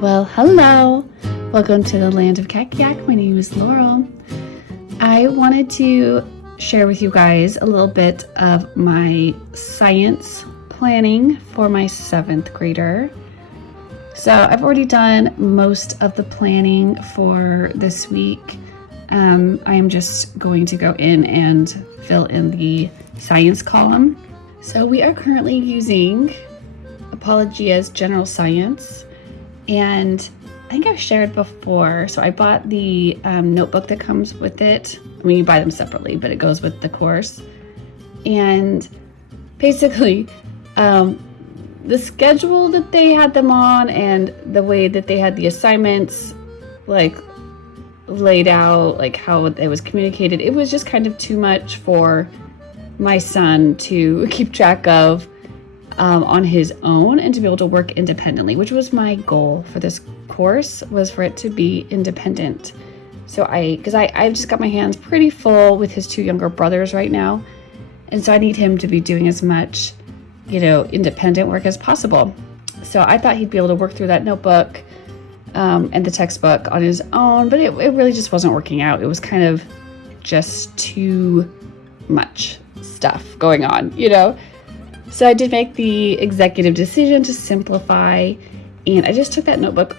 Well, hello. Welcome to the land of Kakiak. My name is Laurel. I wanted to share with you guys a little bit of my science planning for my 7th grader. So I've already done most of the planning for this week. I am just going to go in and fill in the science column. So we are currently using Apologia's General Science. And I think I've shared before, so I bought the notebook that comes with it. I mean, you buy them separately, but it goes with the course. And basically, the schedule that they had them on and the way that they had the assignments, like, laid out, like how it was communicated, it was just kind of too much for my son to keep track of on his own and to be able to work independently, which was my goal for this course, was for it to be independent. So I've just got my hands pretty full with his 2 younger brothers right now. And so I need him to be doing as much, independent work as possible. So I thought he'd be able to work through that notebook and the textbook on his own, but it really just wasn't working out. It was kind of just too much stuff going on, So I did make the executive decision to simplify, and I just took that notebook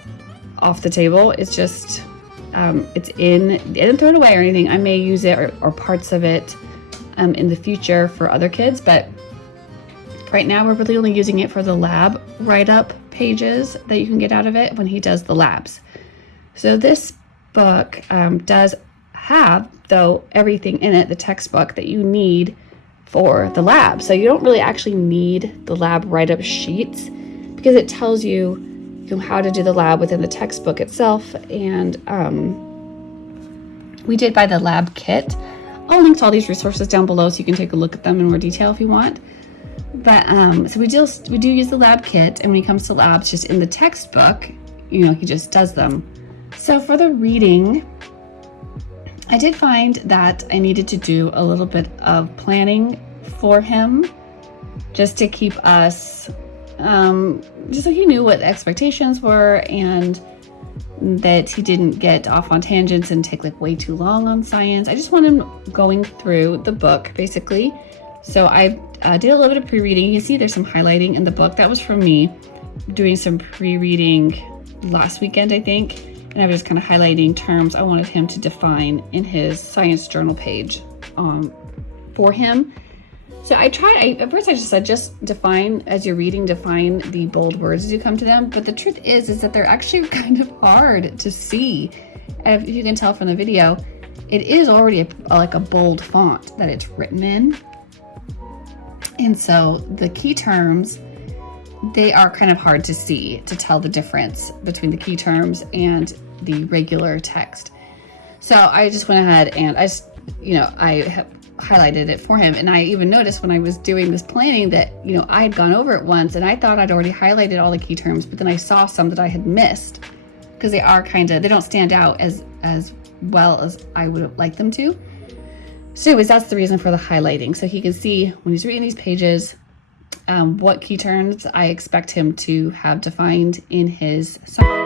off the table. It's just, I didn't throw it away or anything. I may use it or parts of it in the future for other kids, but right now we're really only using it for the lab write-up pages that you can get out of it when he does the labs. So this book does have, though, everything in it, the textbook that you need for the lab. So you don't really actually need the lab write-up sheets because it tells you, how to do the lab within the textbook itself. And we did buy the lab kit. I'll link to all these resources down below so you can take a look at them in more detail if you want. But so we do use the lab kit, and when it comes to labs, just in the textbook, he just does them. So for the reading, I did find that I needed to do a little bit of planning for him just to keep us, just so he knew what the expectations were and that he didn't get off on tangents and take way too long on science. I just want him going through the book basically. So I did a little bit of pre-reading. You can see there's some highlighting in the book. That was from me doing some pre-reading last weekend, I think. And I was just kind of highlighting terms I wanted him to define in his science journal page for him. So at first I just said, just define, as you're reading, define the bold words as you come to them. But the truth is that they're actually kind of hard to see. If you can tell from the video, it is already like a bold font that it's written in. And so the key terms, they are kind of hard to see, to tell the difference between the key terms and the regular text. So I just went ahead and I highlighted it for him. And I even noticed when I was doing this planning that, I had gone over it once and I thought I'd already highlighted all the key terms, but then I saw some that I had missed because they don't stand out as well as I would like them to. So anyways, that's the reason for the highlighting. So he can see when he's reading these pages, what key terms I expect him to have defined in his science.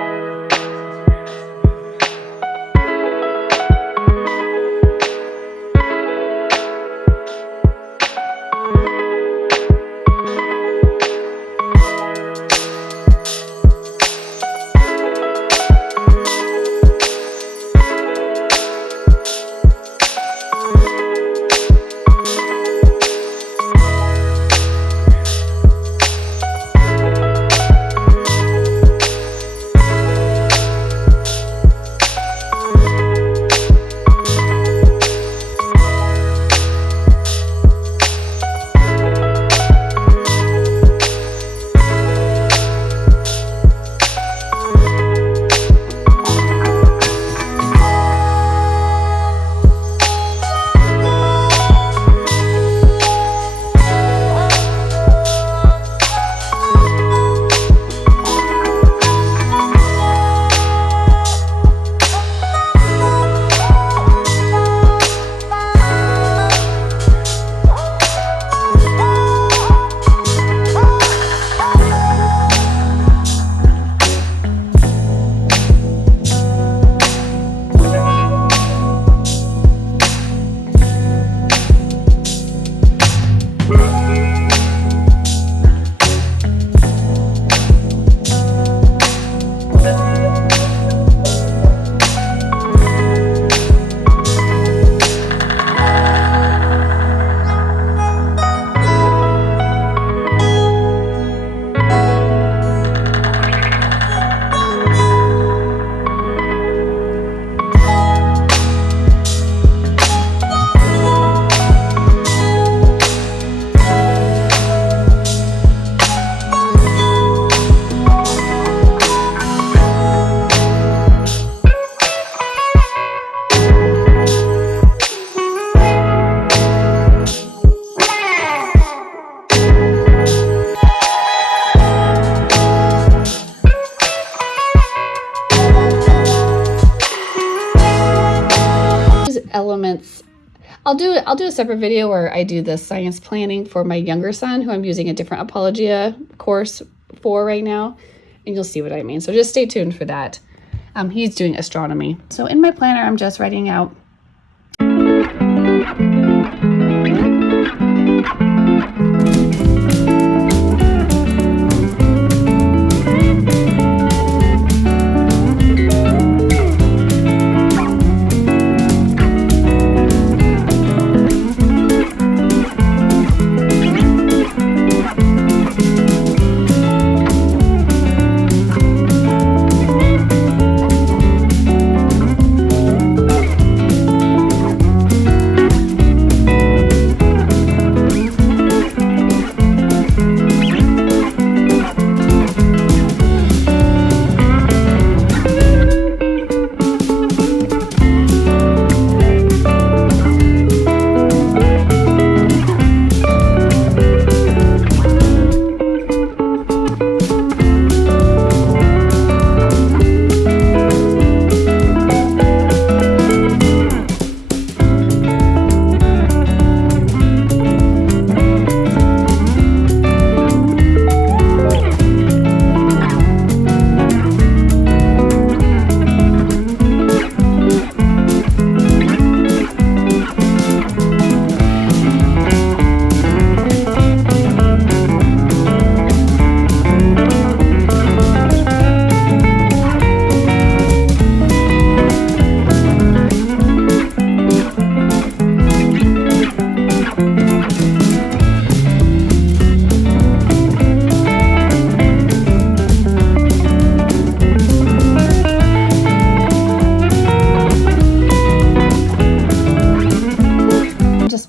elements. I'll do a separate video where I do the science planning for my younger son, who I'm using a different Apologia course for right now, and you'll see what I mean. So just stay tuned for that. He's doing astronomy. So in my planner, I'm just writing out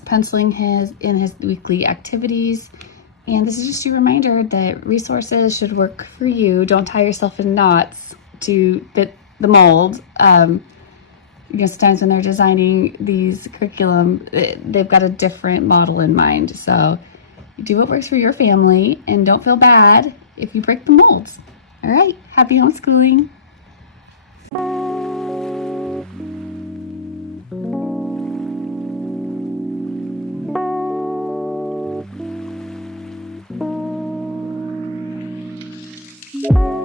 penciling his weekly activities. And this is just a reminder that resources should work for you. Don't tie yourself in knots to fit the mold. Sometimes when they're designing these curriculum, they've got a different model in mind. So do what works for your family and don't feel bad if you break the molds. All right, happy homeschooling. Thank you.